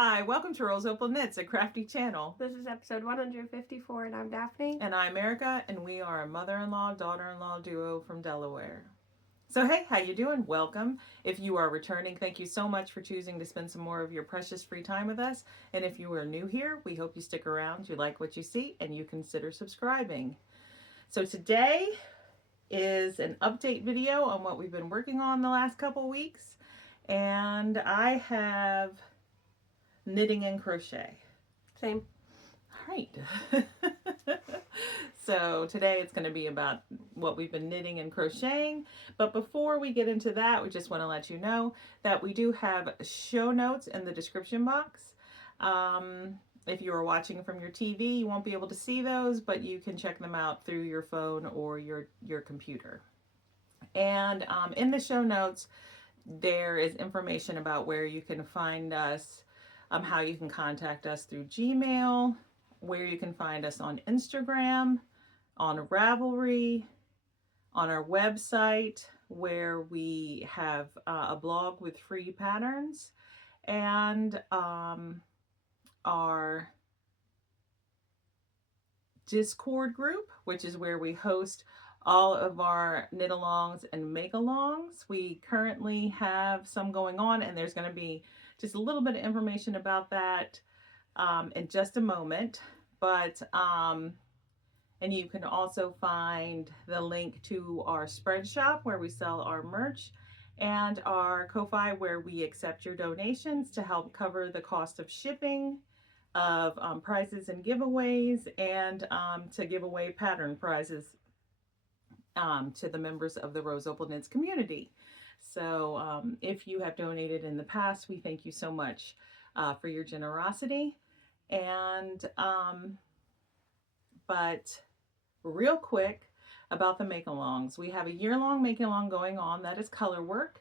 Hi, welcome to roseopalknits, a crafty channel. This is episode 154 and I'm Daphne. And I'm Erica, and we are a mother-in-law, daughter-in-law duo from Delaware. So hey, how you doing? Welcome. If you are returning, thank you so much for choosing to spend some more of your precious free time with us. And if you are new here, we hope you stick around, you like what you see, and you consider subscribing. So today is an update video on what we've been working on the last couple weeks. And I have knitting and crochet. Same. All right. So today it's going to be about what we've been knitting and crocheting. But before we get into that, we just want to let you know that we do have show notes in the description box. If you are watching from your TV, you won't be able to see those, but you can check them out through your phone or your computer. And in the show notes, there is information about where you can find us, how you can contact us through Gmail, where you can find us on Instagram, on Ravelry, on our website, where we have a blog with free patterns, and our Discord group, which is where we host all of our knit-alongs and make-alongs. We currently have some going on, and there's going to be just a little bit of information about that in just a moment. But and you can also find the link to our spread shop where we sell our merch, and our Ko-Fi where we accept your donations to help cover the cost of shipping, of prizes and giveaways, and to give away pattern prizes to the members of the roseopalknits community. So if you have donated in the past, we thank you so much for your generosity. And but real quick about the make-alongs, we have a year-long make-along going on that is color work.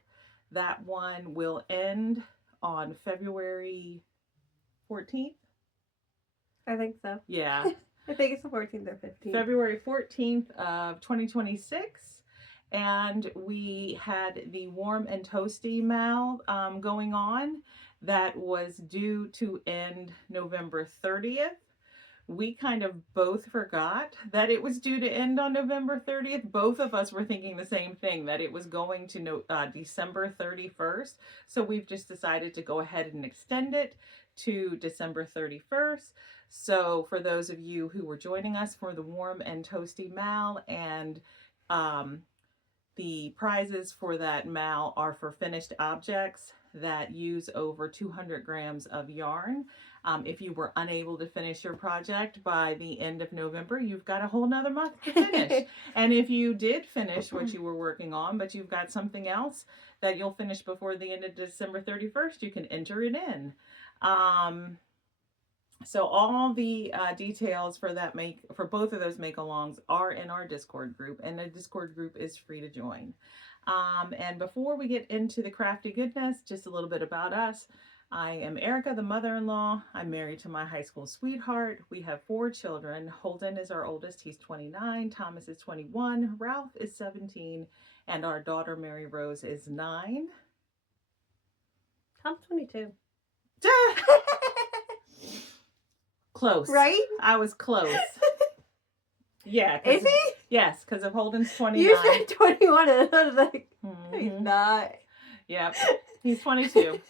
That one will end on February 14th. I think so. Yeah. I think it's the 14th or 15th. February 14th of 2026. And we had the warm and toasty mal going on that was due to end November 30th. We kind of both forgot that it was due to end on November 30th. Both of us were thinking the same thing, that it was going to December 31st. So we've just decided to go ahead and extend it to December 31st. So for those of you who were joining us for the warm and toasty mal, and the prizes for that mal are for finished objects that use over 200 grams of yarn. If you were unable to finish your project by the end of November, you've got a whole nother month to finish. And if you did finish what you were working on, but you've got something else that you'll finish before the end of December 31st, you can enter it in. So all the details for both of those make-alongs are in our Discord group, and the Discord group is free to join. And before we get into the crafty goodness, just a little bit about us. I am Erica, the mother-in-law. I'm married to my high school sweetheart. We have 4 children. Holden is our oldest. He's 29. Thomas is 21. Ralph is 17. And our daughter, Mary Rose, is 9. Tom's 22. Close. Right? I was close. Yeah. Is he? Yes, because of Holden's 29. You said 21 and I was like, he's Mhm. not. Yep. He's 22.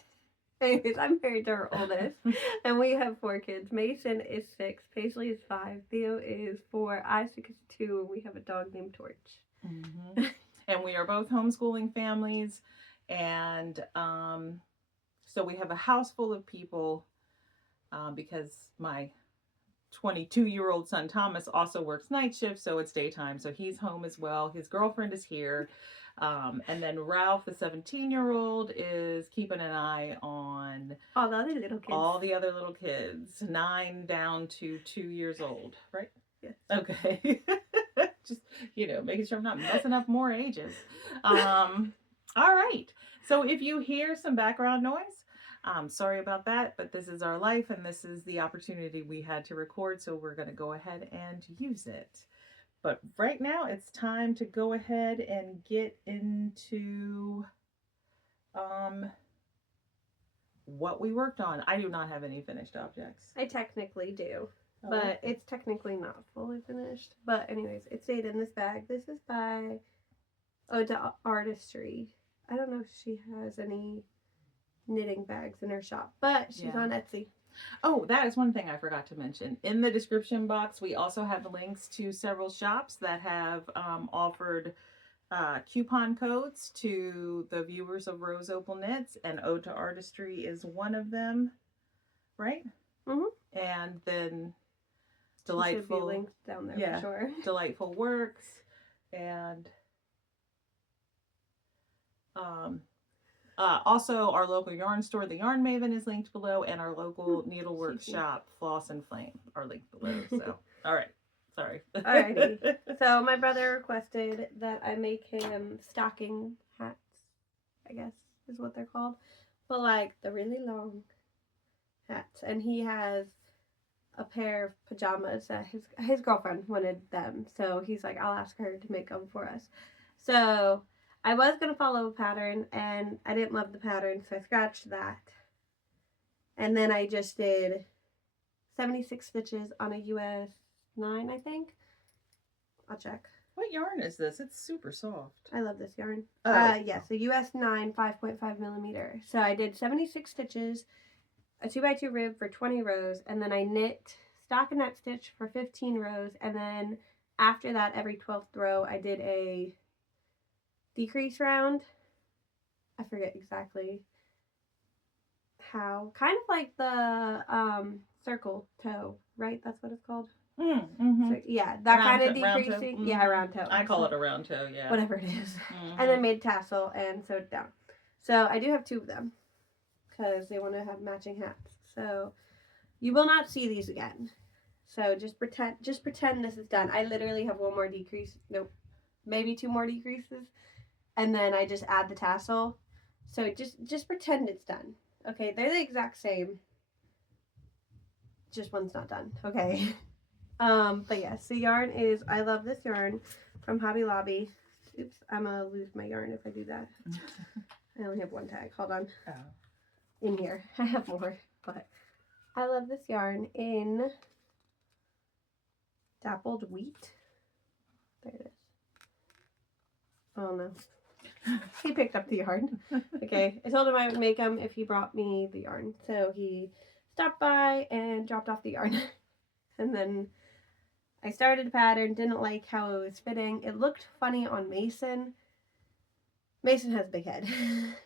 Anyways, I'm married to our oldest, and we have 4 kids. Mason is 6, Paisley is 5, Theo is 4, Isaac is 2, and we have a dog named Torch. Mm-hmm. And we are both homeschooling families, and so we have a house full of people because my 22-year-old son Thomas also works night shift, so it's daytime, so he's home as well. His girlfriend is here. And then Ralph, the 17-year-old, is keeping an eye on all the other little kids. All the other little kids, 9 down to 2 years old, right? Yes. Okay. Just, making sure I'm not messing up more ages. All right. So if you hear some background noise, sorry about that, but this is our life and this is the opportunity we had to record, so we're going to go ahead and use it. But right now it's time to go ahead and get into what we worked on. I do not have any finished objects. I technically do. Oh, But it's technically not fully finished. But anyways, it stayed in this bag. This is by Ode to Artistry. I don't know if she has any knitting bags in her shop, but she's on Etsy. Oh, that is one thing I forgot to mention. In the description box, we also have links to several shops that have offered coupon codes to the viewers of Rose Opal Knits, and Ode to Artistry is one of them, right? Mm-hmm. And then Delightful, should be linked down there for sure. Delightful Works, and also our local yarn store, the Yarn Maven, is linked below, and our local needlework shop, Floss and Flame, are linked below. So, all right. Sorry. Alrighty. So my brother requested that I make him stocking hats, I guess is what they're called, but like the really long hats. And he has a pair of pajamas that his girlfriend wanted them. So he's like, I'll ask her to make them for us. So I was going to follow a pattern, and I didn't love the pattern, so I scratched that. And then I just did 76 stitches on a US 9, I think. I'll check. What yarn is this? It's super soft. I love this yarn. Oh. Yes, a US 9 5.5 millimeter. So I did 76 stitches, a 2x2 rib for 20 rows, and then I knit stockinette stitch for 15 rows, and then after that, every 12th row, I did a decrease round. I forget exactly how. Kind of like the circle toe, right? That's what it's called. Mm-hmm. So, yeah, that round kind of round decreasing. toe. Yeah, round toe. I call it a round toe, yeah. Whatever it is. And then made tassel and sewed it down. So I do have 2 of them because they want to have matching hats. So you will not see these again. So just pretend this is done. I literally have 1 more decrease. Nope. Maybe 2 more decreases. And then I just add the tassel. So just pretend it's done. Okay, they're the exact same. Just one's not done. Okay. But yes, the yarn is, I love this yarn from Hobby Lobby. Oops, I'm gonna lose my yarn if I do that. I only have 1 tag. Hold on. Oh. In here. I have more, but I love this yarn in Dappled Wheat. There it is. Oh no. He picked up the yarn. Okay, I told him I would make him if he brought me the yarn. So he stopped by and dropped off the yarn. And then I started a pattern, didn't like how it was fitting. It looked funny on Mason. Mason has a big head.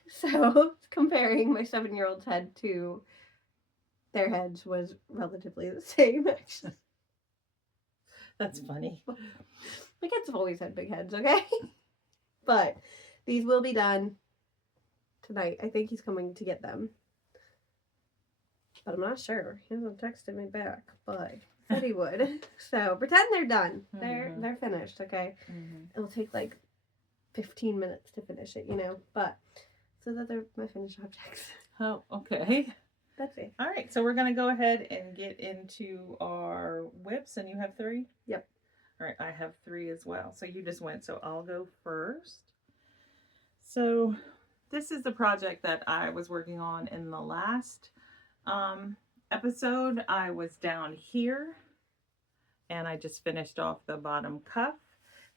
So comparing my 7-year-old's head to their heads was relatively the same, actually. That's funny. My kids have always had big heads, okay? But these will be done tonight. I think he's coming to get them. But I'm not sure. He hasn't texted me back, but he said he would. So pretend they're done. They're finished, okay? It'll take like 15 minutes to finish it, you know, but so that they're my finished objects. Oh, okay. That's it. All right, so we're going to go ahead and get into our whips, and you have 3? Yep. All right, I have 3 as well. So you just went, so I'll go first. So this is the project that I was working on in the last episode. I was down here, and I just finished off the bottom cuff.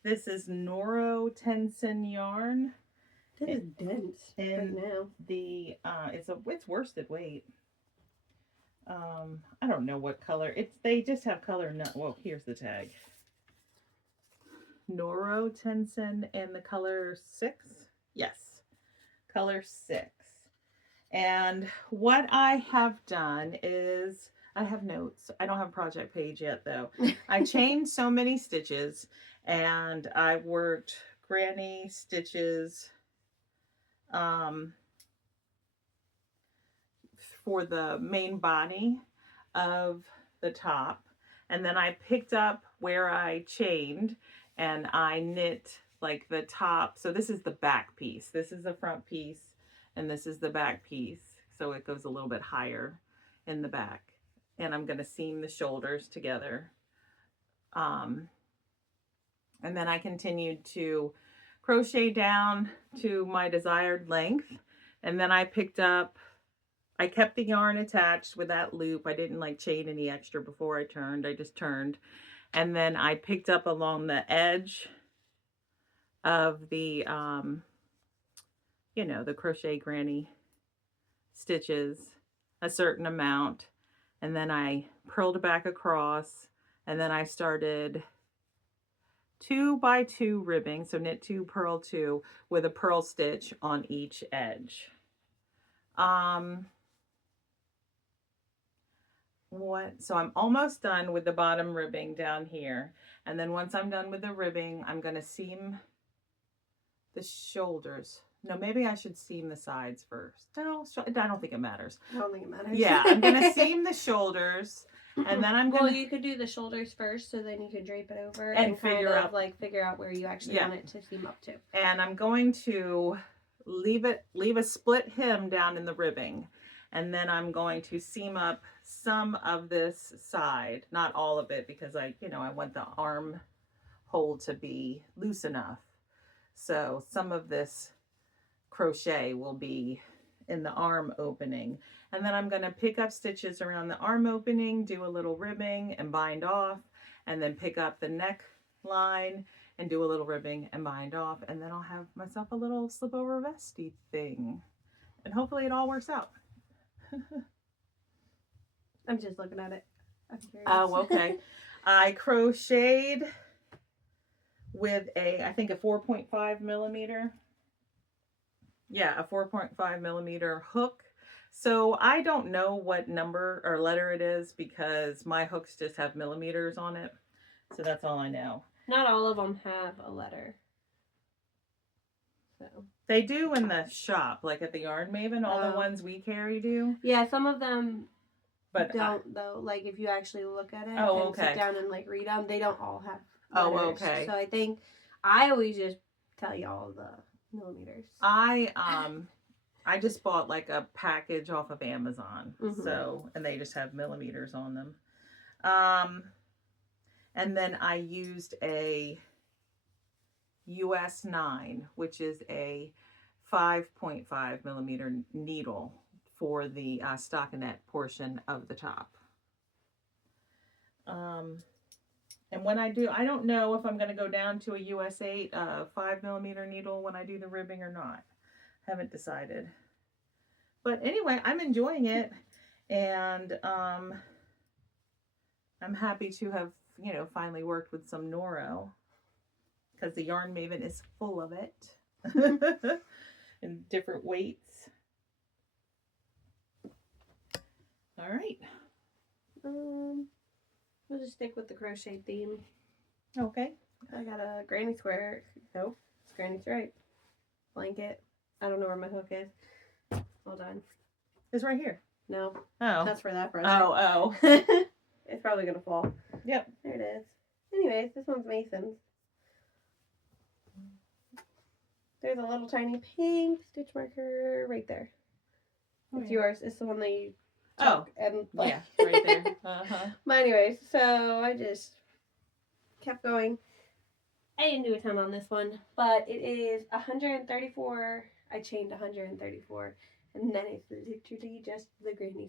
This is Noro Tenson yarn. This is dense right now. The it's worsted weight. I don't know what color. They just have color. Well, here's the tag. Noro Tenson, and the color 6. Yes, color 6. And what I have done is I have notes. I don't have a project page yet though. I chained so many stitches, and I worked granny stitches for the main body of the top, and then I picked up where I chained and I knit like the top. So this is the back piece, this is the front piece, and this is the back piece, so it goes a little bit higher in the back, and I'm going to seam the shoulders together. And then I continued to crochet down to my desired length, and then I picked up I kept the yarn attached with that loop. I didn't like chain any extra before I turned. I just turned. And then I picked up along the edge of the, you know, the crochet granny stitches a certain amount. And then I purled back across. And then I started 2x2 ribbing. So knit 2, purl 2 with a purl stitch on each edge. So I'm almost done with the bottom ribbing down here, and then once I'm done with the ribbing, I'm going to seam the shoulders. No, maybe I should seam the sides first. No, I don't think it matters. I don't think it matters. Yeah, I'm going to seam the shoulders, and then I'm going Well, you could do the shoulders first, so then you could drape it over and figure out where you actually want it to seam up to. And I'm going to leave a split hem down in the ribbing. And then I'm going to seam up some of this side, not all of it, because I want the arm hole to be loose enough. So some of this crochet will be in the arm opening. And then I'm going to pick up stitches around the arm opening, do a little ribbing and bind off, and then pick up the neckline and do a little ribbing and bind off. And then I'll have myself a little slip over vesty thing. And hopefully it all works out. I'm just looking at it. I'm curious. Oh, okay. I crocheted with I think a 4.5 millimeter. Yeah, a 4.5 millimeter hook. So I don't know what number or letter it is because my hooks just have millimeters on it. So that's all I know. Not all of them have a letter. So they do in the shop, like at the Yarn Maven, all the ones we carry do. Yeah, some of them don't though. Like if you actually look at it and sit down and like read them, they don't all have letters. Oh, okay. So I think I always just tell you all the millimeters. I just bought like a package off of Amazon. So, and they just have millimeters on them. And then I used a US 9, which is a 5.5 millimeter needle for the stockinette portion of the top. And when I do, I don't know if I'm going to go down to a US 8 5 millimeter needle when I do the ribbing or not. Haven't decided. But anyway, I'm enjoying it, and I'm happy to have, finally worked with some Noro, because the Yarn Maven is full of it in different weights. All right. We'll just stick with the crochet theme. Okay. I got a granny square. Nope, it's granny stripe. Blanket. I don't know where my hook is. Hold on. It's right here. No. Oh. That's for that brush. Oh. It's probably going to fall. Yep. There it is. Anyways, this one's Mason's. There's a little tiny pink stitch marker right there. It's yours. It's the one that you took and yeah, right there. But anyways, so I just kept going. I didn't do a ton on this one, but it is 134. I chained 134, and then it's literally just the granny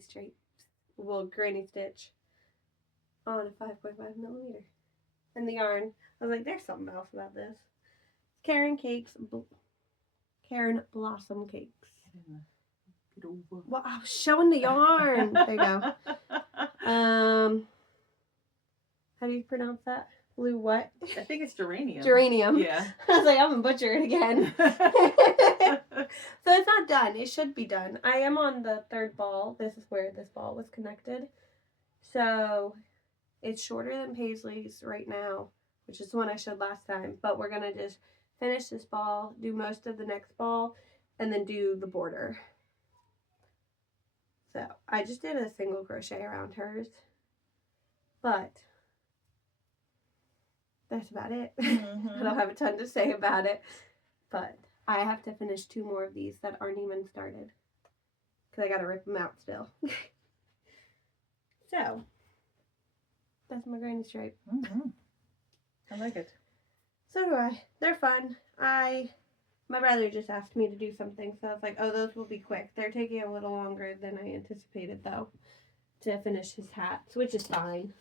granny stitch on a 5.5 millimeter. And the yarn, I was like, there's something else about this. Karen Blossom Cakes. Well, I was showing the yarn. There you go. How do you pronounce that? Blue what? I think it's geranium. Geranium. Yeah. I was like, I'm gonna butcher it again. So it's not done. It should be done. I am on the third ball. This is where this ball was connected. So it's shorter than Paisley's right now, which is the one I showed last time. But we're gonna just finish this ball, do most of the next ball, and then do the border. So I just did a single crochet around hers, but that's about it. I don't have a ton to say about it, but I have to finish 2 more of these that aren't even started because I got to rip them out still. So that's my granny stripe. I like it. So do I. They're fun. I My brother just asked me to do something, so I was like, oh, those will be quick. They're taking a little longer than I anticipated, though, to finish his hats, which is fine.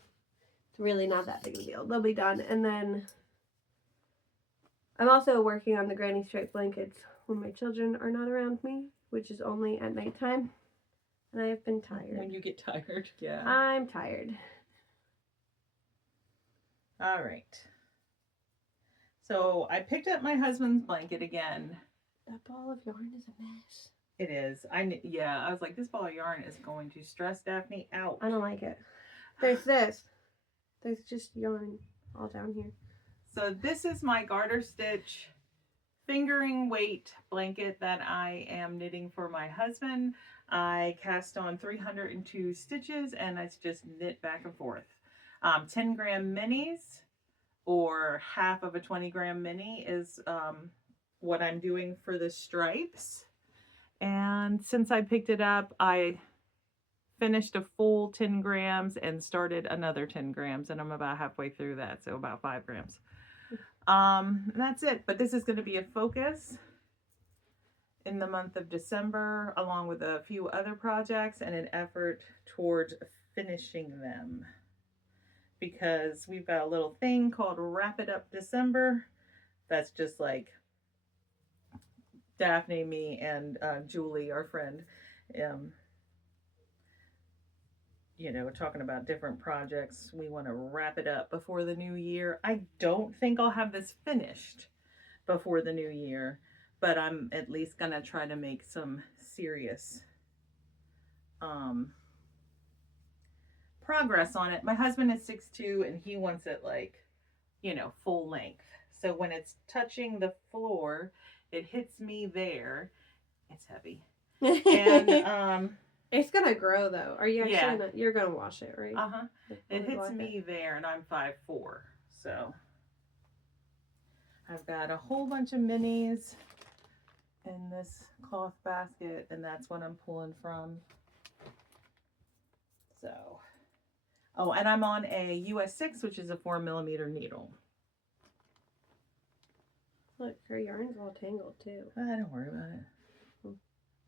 It's really not that big of a deal. They'll be done. And then I'm also working on the granny stripe blankets when my children are not around me, which is only at nighttime. And I have been tired. When you get tired, yeah. I'm tired. All right. So I picked up my husband's blanket again. That ball of yarn is a mess. It is. I was like, this ball of yarn is going to stress Daphne out. I don't like it. There's this. There's just yarn all down here. So this is my garter stitch fingering weight blanket that I am knitting for my husband. I cast on 302 stitches and it's just knit back and forth. 10 gram minis or half of a 20 gram mini is what I'm doing for the stripes. And since I picked it up, I finished a full 10 grams and started another 10 grams, and I'm about halfway through that, so about 5 grams. That's it. But this is going to be a focus in the month of December, along with a few other projects and an effort towards finishing them. Because we've got a little thing called Wrap It Up December. That's just like Daphne, me, and Julie, our friend, you know, talking about different projects. We want to wrap it up before the new year. I don't think I'll have this finished before the new year, but I'm at least gonna try to make some serious progress on it. My husband is 6'2" and he wants it like, you know, full length. So when it's touching the floor, it hits me there. It's heavy. And it's gonna grow though. Are you actually not, you're gonna wash it, right? It hits me there and I'm 5'4". So I've got a whole bunch of minis in this cloth basket and that's what I'm pulling from. So, oh, and I'm on a US 6, which is a 4mm needle. Look, her yarn's all tangled too. Don't worry about it.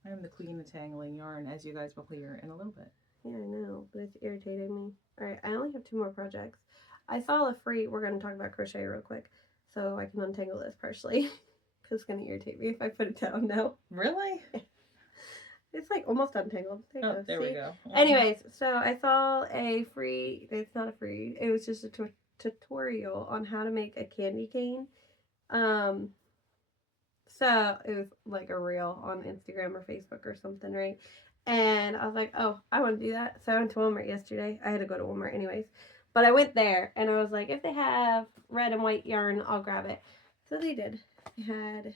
I am the queen of tangling yarn, as you guys will hear in a little bit. Yeah, I know, but it's irritating me. Alright, I only have 2 more projects. I saw a free, we're going to talk about crochet real quick, so I can untangle this partially. Because it's going to irritate me if I put it down now. Really? It's like almost untangled. There you go. There we go. Anyways, so I saw a free, it's not a free, it was just a tutorial on how to make a candy cane. So it was like a reel on Instagram or Facebook or something, right? And I was like, oh, I want to do that. So I went to Walmart yesterday. I had to go to Walmart anyways. But I went there and I was like, if they have red and white yarn, I'll grab it. So they did. They had,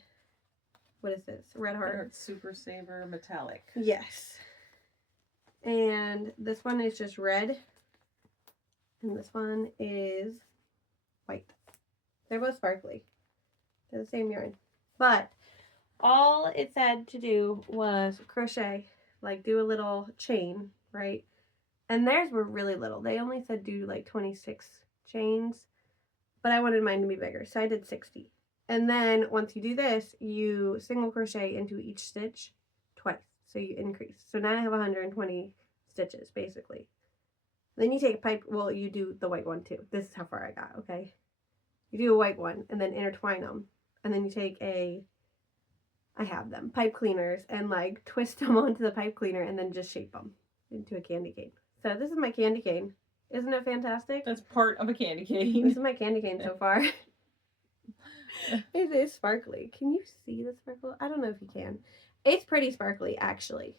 what is this? Red Heart. Super Saver Metallic. Yes. And this one is just red. And this one is white. They're both sparkly. They're the same yarn. But all it said to do was crochet, like do a little chain, right? And theirs were really little. They only said do like 26 chains, but I wanted mine to be bigger, so I did 60. And then once you do this, you single crochet into each stitch twice, so you increase. So now I have 120 stitches, basically. Then you take a pipe, well, you do the white one too. This is how far I got, okay? You do a white one, and then intertwine them. And then you take I have them, pipe cleaners, and like twist them onto the pipe cleaner and then just shape them into a candy cane. So this is my candy cane. Isn't it fantastic? That's part of a candy cane. This is my candy cane so far. It is sparkly. Can you see the sparkle? I don't know if you can. It's pretty sparkly, actually.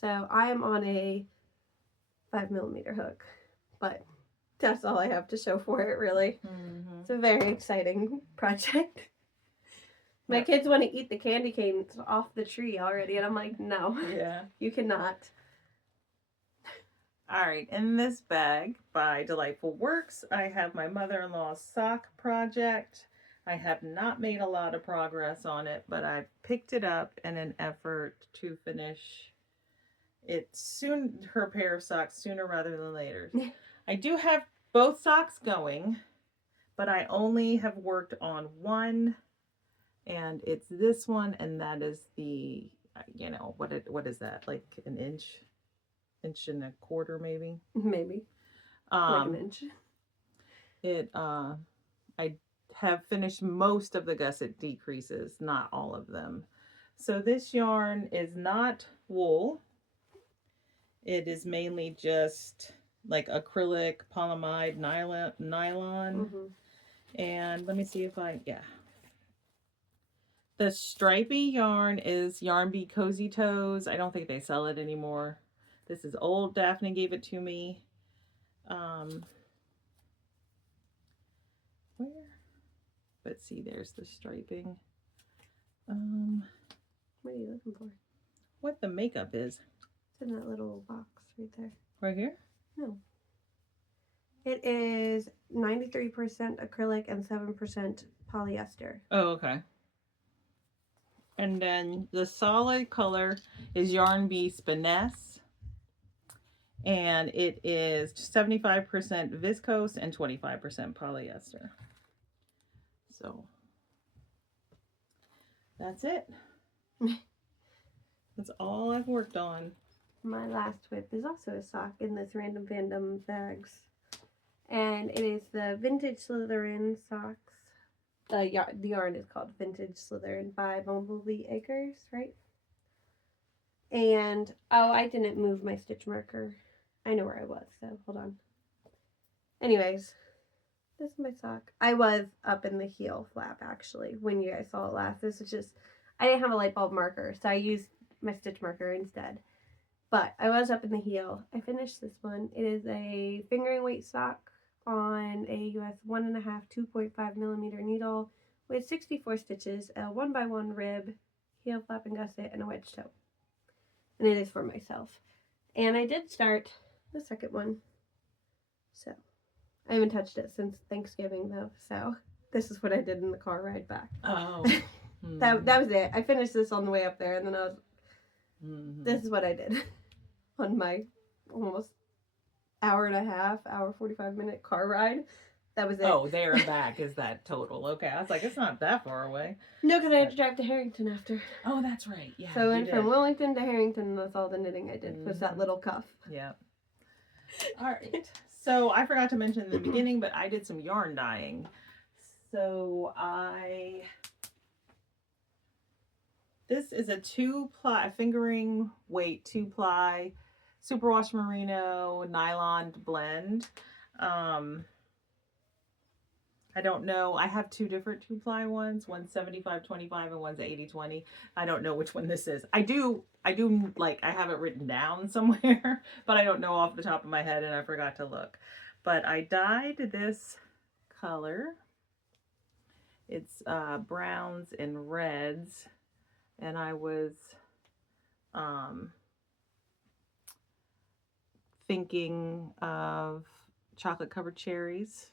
So I am on a 5mm hook, but that's all I have to show for it, really. Mm-hmm. It's a very exciting project. My kids want to eat the candy canes off the tree already, and I'm like, no. Yeah. You cannot. All right, in this bag by Delightful Works, I have my mother-in-law's sock project. I have not made a lot of progress on it, but I picked it up in an effort to finish it soon, her pair of socks, sooner rather than later. I do have both socks going, but I only have worked on one And it's this one, and that is the, you know, what is that? Like an inch and a quarter, maybe? Maybe. Like an inch. I have finished most of the gusset decreases, not all of them. So this yarn is not wool. It is mainly just like acrylic, polyamide, nylon. And let me see if yeah. The stripy yarn is Yarn Bee Cozy Toes. I don't think they sell it anymore. This is old. Daphne gave it to me. Where? Let's see, there's the striping. What are you looking for? What the makeup is. It's in that little box right there. Right here? No. It is 93% acrylic and 7% polyester. Oh, okay. And then the solid color is Yarn Bee Spinesse. And it is 75% viscose and 25% polyester. So that's it. That's all I've worked on. My last whip is also a sock in this Random Fandom bags. And it is the Vintage Slytherin socks. The yarn is called Vintage Slytherin by Bumblebee Acres, right? And, oh, I didn't move my stitch marker. I know where I was, so hold on. Anyways, this is my sock. I was up in the heel flap, actually, when you guys saw it last. This is just, I didn't have a light bulb marker, so I used my stitch marker instead. But I was up in the heel. I finished this one. It is a fingering weight sock on a US 1.5 2.5 millimeter needle with 64 stitches, a 1x1 rib, heel flap and gusset, and a wedge toe. And it is for myself. And I did start the second one. So I haven't touched it since Thanksgiving though. So this is what I did in the car ride back. Oh. that was it. I finished this on the way up there, and then I was this is what I did on my almost hour 45-minute car ride. That was it. Oh, there and back is that total. Okay. I was like, it's not that far away. No, because I had to drive to Harrington after. Oh, that's right. Yeah. So I went from Wellington to Harrington, and that's all the knitting I did was that little cuff. Yeah. All right. So I forgot to mention in the beginning, but I did some yarn dyeing. So this is a 2-ply, fingering weight 2-ply superwash merino nylon blend. I don't know. I have 2 different 2-ply ones. One's 75-25 and one's 80-20. I don't know which one this is. I do like, I have it written down somewhere, but I don't know off the top of my head, and I forgot to look. But I dyed this color. It's browns and reds, and I was thinking of chocolate covered cherries.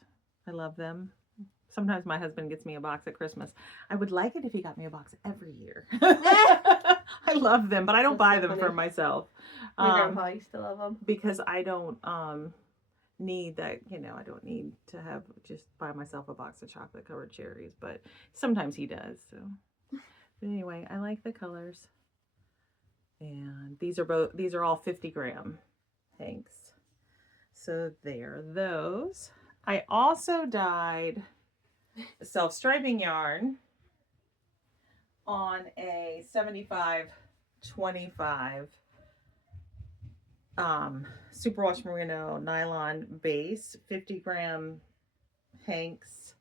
I love them. Sometimes my husband gets me a box at Christmas. I would like it if he got me a box every year. I love them, but I don't buy them for myself. My grandpa used to love them. Because I don't need that, you know, I don't need to have just buy myself a box of chocolate covered cherries, but sometimes he does. So, but anyway, I like the colors. And these are all 50-gram hanks. So there, those. I also dyed self-striping yarn on a 75-25 superwash merino nylon base, 50-gram hanks.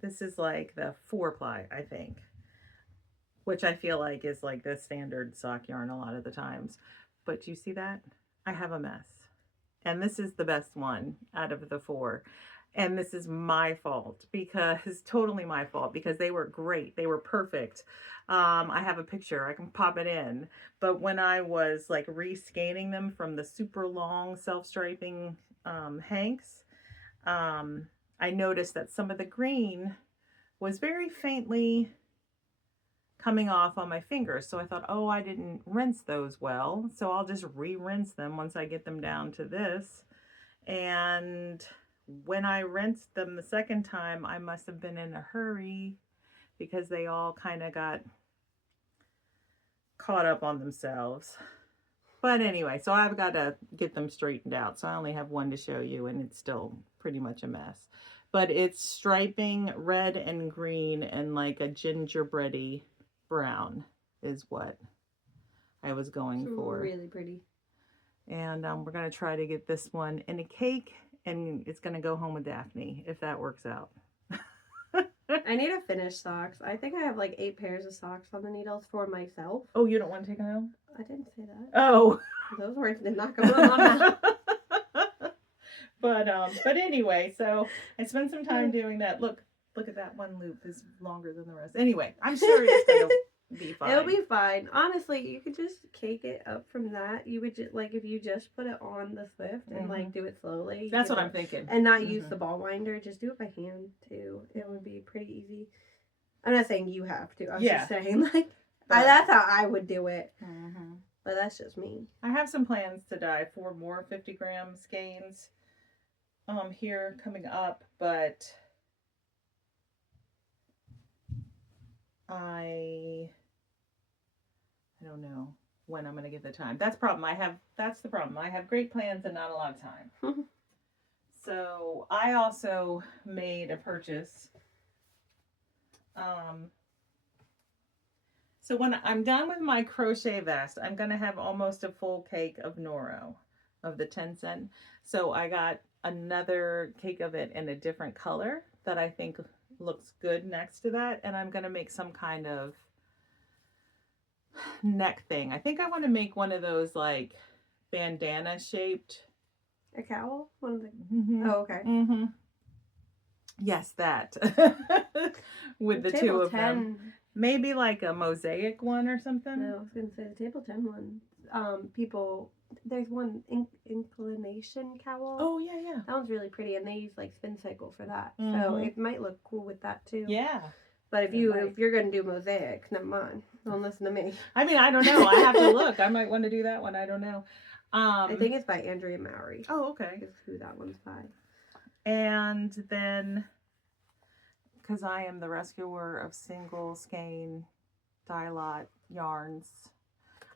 This is like the 4-ply, I think, which I feel like is like the standard sock yarn a lot of the times. But you see that? I have a mess. And this is the best one out of the 4. And this is my fault, because totally my fault, because they were great. They were perfect. I have a picture, I can pop it in. But when I was like rescanning them from the super long self-striping hanks, I noticed that some of the green was very faintly coming off on my fingers. So I thought, oh, I didn't rinse those well. So I'll just re-rinse them once I get them down to this. And when I rinsed them the second time, I must have been in a hurry because they all kind of got caught up on themselves. But anyway, so I've got to get them straightened out. So I only have one to show you, and it's still pretty much a mess. But it's striping red and green and like a gingerbready brown is what I was going for. Really pretty. And we're going to try to get this one in a cake, and it's going to go home with Daphne if that works out. I need to finish socks. I think I have like 8 pairs of socks on the needles for myself. Oh, you don't want to take them home? I didn't say that. Oh. Those words did not come out of my mouth. But anyway, so I spent some time doing that. Look at that one loop is longer than the rest. Anyway, I'm sure it's going to be fine. It'll be fine. Honestly, you could just cake it up from that. You would just, like, if you just put it on the Swift and like do it slowly. That's what I'm thinking. And not use the ball winder. Just do it by hand too. It would be pretty easy. I'm not saying you have to. I'm just saying like that's how I would do it. But that's just me. I have some plans to dye 4 more 50-gram skeins here coming up, but I don't know when I'm going to get the time. That's the problem. I have great plans and not a lot of time. So I also made a purchase. So when I'm done with my crochet vest, I'm going to have almost a full cake of Noro of the 10-cent. So I got another cake of it in a different color that I think looks good next to that. And I'm going to make some kind of neck thing. I think I want to make one of those like bandana shaped. A cowl? One of the... Oh, okay. Yes, that. With the 2 of them. Maybe like a mosaic one or something. No, I was going to say the table 10 one. There's one inclination cowl. Oh, yeah. That one's really pretty, and they use like spin cycle for that. So it might look cool with that too. Yeah. But if you're going to do mosaic, never mind. Don't listen to me. I mean, I don't know. I have to look. I might want to do that one. I don't know. I think it's by Andrea Mowry. Oh, okay. Is who that one's by. And then, because I am the rescuer of single skein dye lot yarns,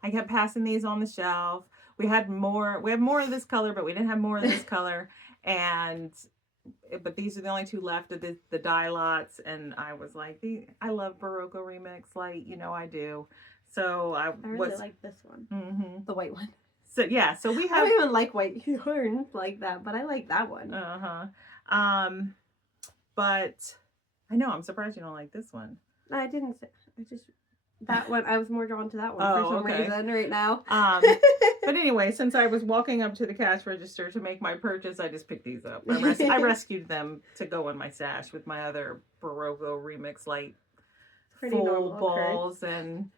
I kept passing these on the shelf. We have more of this color, but we didn't have more of this color. But these are the only 2 left of the dye lots. And I was like, I love Barocco Remix Light. You know I do. So I really like this one. The white one. So yeah, so we have... I don't even like white yarn like that, but I like that one. But I know, I'm surprised you don't like this one. I didn't say... That one, I was more drawn to that one for some reason right now. But anyway, since I was walking up to the cash register to make my purchase, I just picked these up. I rescued them to go in my stash with my other Barocco Remix Light full balls and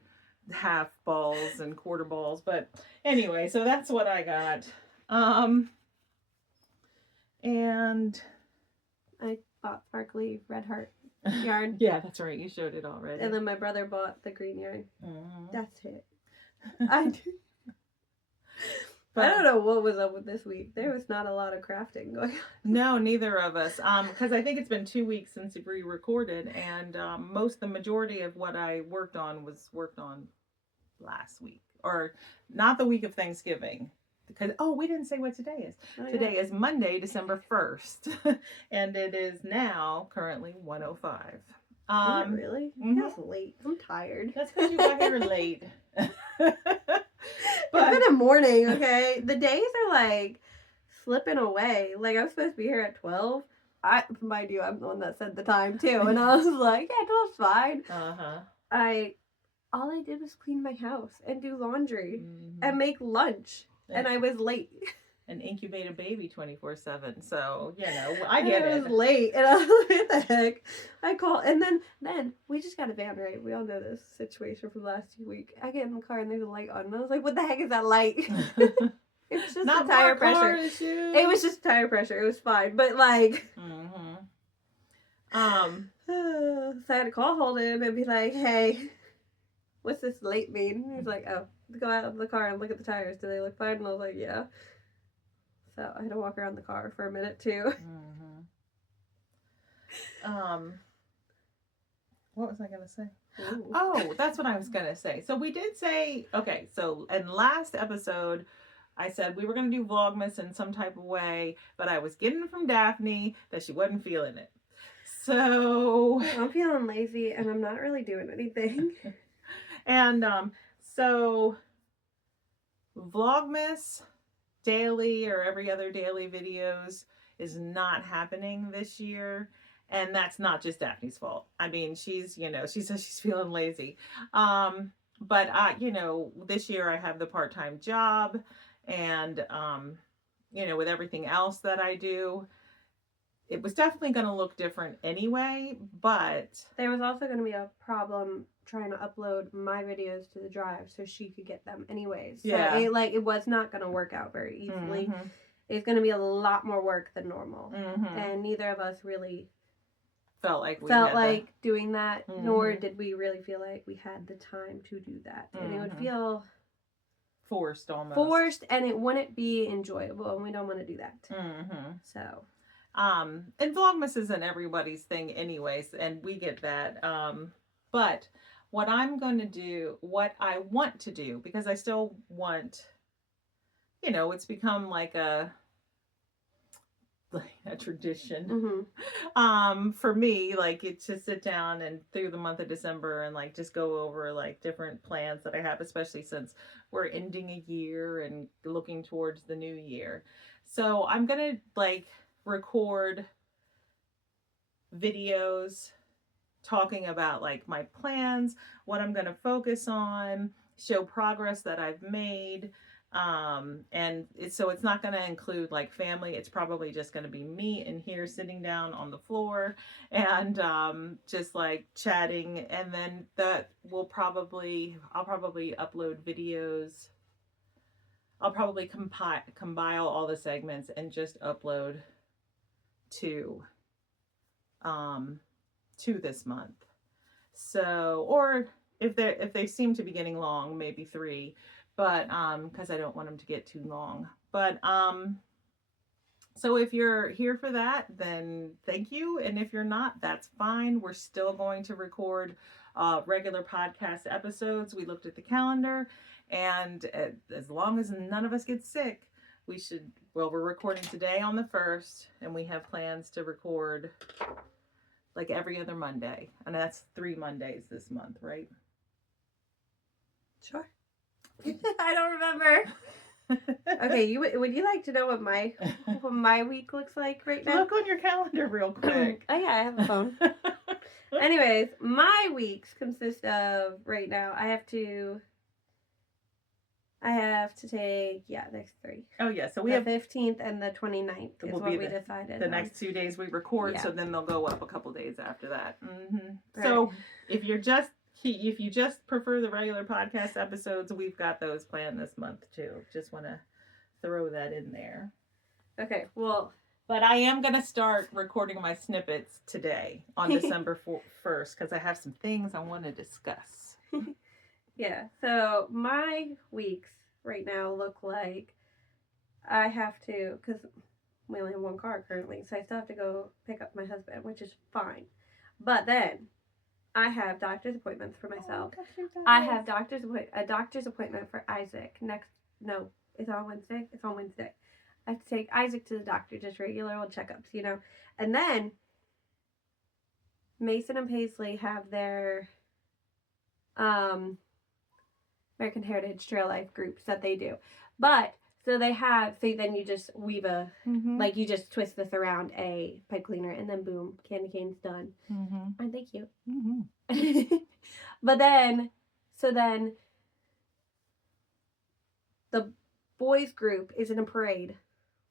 half balls and quarter balls. But anyway, so that's what I got. And I bought sparkly red heart yarn. Yeah, that's right. You showed it already. And then my brother bought the green yarn. That's it. But I don't know what was up with this week. There was not a lot of crafting going on. No, neither of us. Because I think it's been 2 weeks since we recorded, and the majority of what I worked on was worked on last week, or not the week of Thanksgiving. Because we didn't say what today is. Today is Monday, December 1st, and it is now currently 1:05. Really? That's late. I'm tired. That's because you got here late. But it's in the morning, okay? The days are like slipping away. Like I was supposed to be here at 12. Mind you, I'm the one that said the time too, and I was like, yeah, 12's fine. All I did was clean my house and do laundry and make lunch, and I was late. And incubate a baby 24/7. So, I get it. I was late, and I was like, what the heck? I called, and then we just got a van, right? We all know this situation from last week. I get in the car, and there's a light on, and I was like, what the heck is that light? It's just not a tire pressure. Issue. It was just tire pressure. It was fine, but like... So I had to call Holden and be like, hey, what's this late mean? He's like, go out of the car and look at the tires. Do they look fine? And I was like, yeah. So I had to walk around the car for a minute too. What was I gonna say? Ooh. Oh, that's what I was gonna say. So we did say, okay, so in last episode I said we were gonna do Vlogmas in some type of way, but I was getting from Daphne that she wasn't feeling it. So I'm feeling lazy and I'm not really doing anything. and so Vlogmas daily or every other daily videos is not happening this year. And that's not just Daphne's fault. I mean, she's, she says she's feeling lazy. But this year I have the part-time job and, with everything else that I do, it was definitely going to look different anyway, but there was also going to be a problem trying to upload my videos to the drive so she could get them anyways. So yeah. it was not going to work out very easily. It's going to be a lot more work than normal. And neither of us really felt like doing that, nor did we really feel like we had the time to do that. And it would feel forced almost. Forced, and it wouldn't be enjoyable, and we don't want to do that. So. And Vlogmas isn't everybody's thing anyways, and we get that. But what I want to do, because I still want, it's become like a tradition for me, like it's to sit down and through the month of December and like just go over like different plans that I have, especially since we're ending a year and looking towards the new year. So I'm gonna record videos talking about like my plans, what I'm gonna focus on, show progress that I've made. And so it's not going to include like family. It's probably just going to be me in here sitting down on the floor and just like chatting. And then I'll probably upload videos. I'll probably compile all the segments and just upload to this month. So, or if they seem to be getting long, maybe 3. But because I don't want them to get too long. But so if you're here for that, then thank you. And if you're not, that's fine. We're still going to record regular podcast episodes. We looked at the calendar, and as long as none of us get sick, we're recording today on the 1st, and we have plans to record like every other Monday. And that's 3 Mondays this month, right? Sure. I don't remember. Okay, would you like to know what my week looks like right now? Look on your calendar real quick. Oh yeah, I have a phone. Anyways, my weeks consist of right now. I have to take there's 3. Oh yeah, so we have the 15th and the 29th is what we decided. The next 2 days we record, so then they'll go up a couple days after that. Right. So if you just prefer the regular podcast episodes, we've got those planned this month too. Just want to throw that in there. Okay, well. But I am going to start recording my snippets today on December 1st because I have some things I want to discuss. Yeah, so my weeks right now look like I have to, because we only have 1 car currently, so I still have to go pick up my husband, which is fine. But then I have doctor's appointments for myself. Oh, gosh, I have a doctor's appointment for Isaac it's on Wednesday. It's on Wednesday. I have to take Isaac to the doctor, just regular old checkups, And then Mason and Paisley have their American Heritage Trail Life groups that they do. But so then you just weave you just twist this around a pipe cleaner and then boom, candy cane's done. Aren't they cute? But then the boys group is in a parade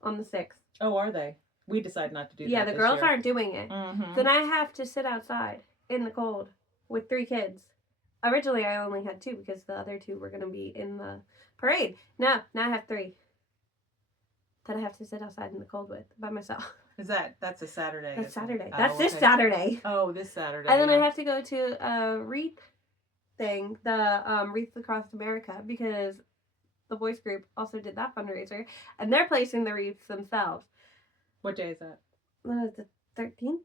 on the 6th. Oh, are they? We decided not to do that. Yeah, the girls aren't doing it. Then I have to sit outside in the cold with 3 kids. Originally, I only had 2 because the other 2 were going to be in the parade. Now I have 3 that I have to sit outside in the cold with by myself. That's a Saturday? That's Saturday. That's this Saturday. Oh, this Saturday. And then I have to go to a wreath thing, the Wreaths Across America, because the boys group, also did that fundraiser, and they're placing the wreaths themselves. What day is that? The 13th.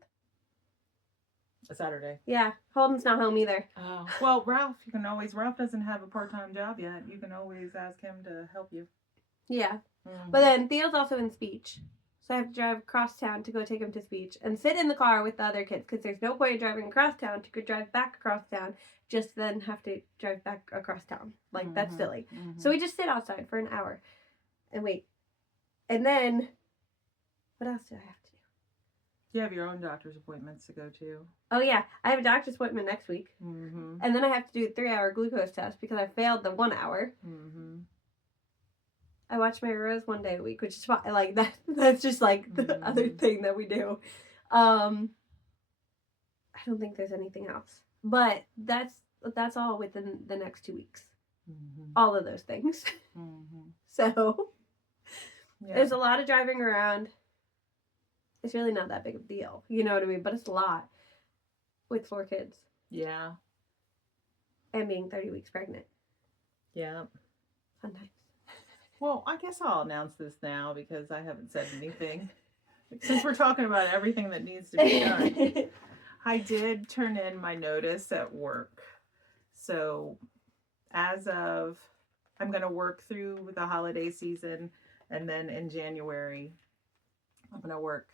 A Saturday. Yeah, Holden's not home either. Oh, well, Ralph doesn't have a part-time job yet. You can always ask him to help you. Yeah. But then Theo's also in speech. So I have to drive across town to go take him to speech and sit in the car with the other kids because there's no point in driving across town to go drive back across town, just then have to drive back across town. Like, that's silly. So we just sit outside for an hour and wait. And then, what else do I have to do? You have your own doctor's appointments to go to. Oh, yeah. I have a doctor's appointment next week. Mm-hmm. And then I have to do a 3-hour glucose test because I failed the 1 hour. Mm-hmm. I watch my Rose one day a week, which is fine. Like, that's just like the other thing that we do. I don't think there's anything else. But that's all within the next 2 weeks. All of those things. So, there's a lot of driving around. It's really not that big of a deal. You know what I mean? But it's a lot with 4 kids. Yeah. And being 30 weeks pregnant. Yeah. Fun times. Well, I guess I'll announce this now because I haven't said anything. Since we're talking about everything that needs to be done. I did turn in my notice at work. So as of, I'm going to work through the holiday season. And then in January, I'm going to work.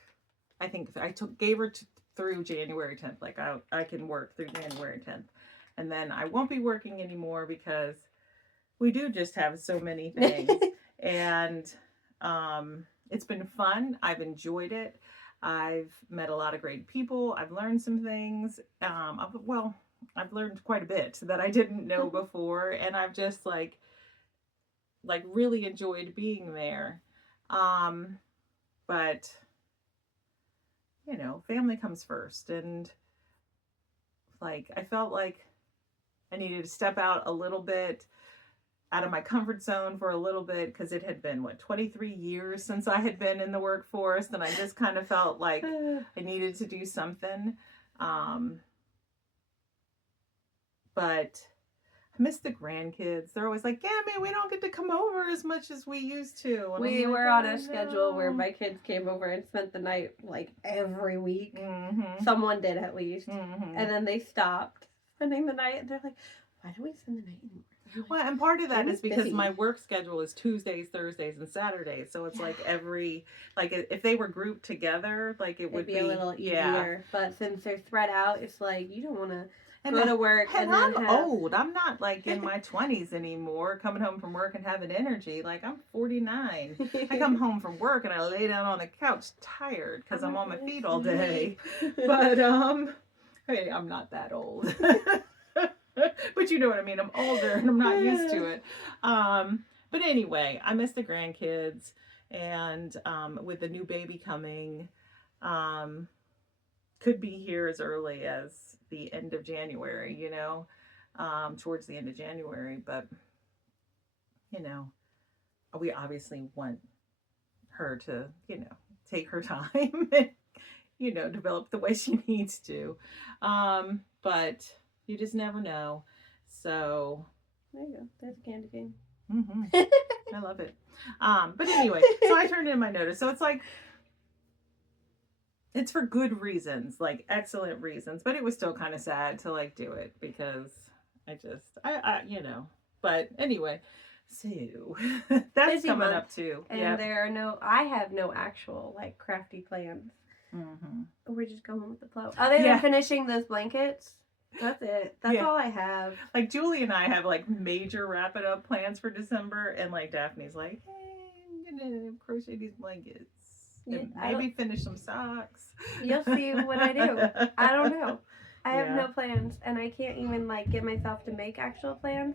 I think I gave her through January 10th. Like I can work through January 10th. And then I won't be working anymore because we do just have so many things. And it's been fun. I've enjoyed it. I've met a lot of great people. I've learned some things. I've learned quite a bit that I didn't know before. And I've just like really enjoyed being there. But, you know, family comes first. And like, I felt like I needed to step out a little bit, out of my comfort zone for a little bit, because it had been 23 years since I had been in the workforce, and I just kind of felt like I needed to do something. But I miss the grandkids. They're always like, yeah, man, we don't get to come over as much as we used to. And we like, were on a schedule where my kids came over and spent the night like every week. Someone did at least. And then they stopped spending the night, and they're like, why don't we spend the night anymore? Well, and part of that is because my work schedule is Tuesdays, Thursdays, and Saturdays. So it's like if they were grouped together, like it would be a little easier. Yeah. But since they're spread out, it's like you don't want to go to work. And I'm old. I'm not like in my 20s anymore, coming home from work and having energy. Like I'm 49. I come home from work and I lay down on the couch tired because I'm on my feet all day. But hey, I'm not that old. But you know what I mean. I'm older and I'm not used to it. But anyway, I miss the grandkids, and with the new baby coming, could be here as early as the end of January, you know, towards the end of January. But, you know, we obviously want her to, you know, take her time and, you know, develop the way she needs to. But you just never know. So there you go. There's a candy cane. I love it. But anyway, so I turned in my notice. So it's like, it's for good reasons, like excellent reasons. But it was still kind of sad to like do it because I you know. But anyway, so that's busy coming month. up too. And I have no actual like crafty plans. We're just going with the flow. Other than finishing those blankets. That's it. That's all I have. Like Julie and I have like major wrap it up plans for December, and like Daphne's like, hey, I'm gonna crochet these blankets. And maybe finish some socks. You'll see what I do. I don't know. I have no plans, and I can't even like get myself to make actual plans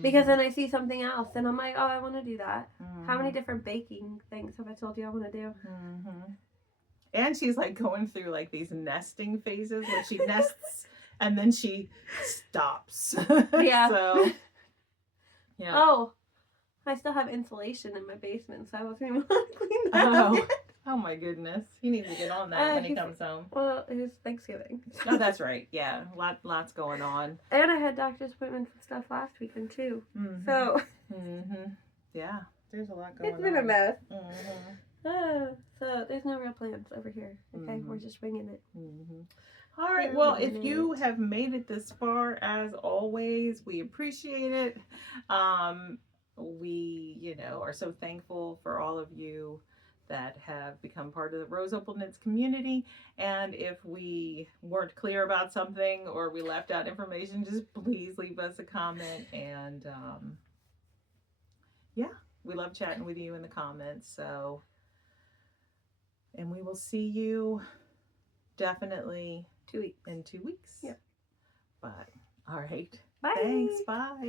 because then I see something else, and I'm like, oh, I want to do that. How many different baking things have I told you I want to do? And she's like going through like these nesting phases where she nests and then she stops. Yeah. So, yeah. Oh, I still have insulation in my basement, so I wasn't even want to clean that up yet. Oh my goodness. He needs to get on that when he comes home. Well, it was Thanksgiving. Oh, that's right. Yeah. Lots going on. And I had doctor's appointments and stuff last weekend too. Mm-hmm. So. Mm-hmm. Yeah. There's a lot going on. It's been a mess. Mm-hmm. So there's no real plans over here. Okay, we're just winging it. All right. Well, if you have made it this far, as always, we appreciate it. We, are so thankful for all of you that have become part of the Rose Opal Knits community. And if we weren't clear about something or we left out information, just please leave us a comment. And yeah, we love chatting with you in the comments. So, and we will see you definitely 2 weeks. in 2 weeks. Yep. But all right. Bye. Thanks. Bye.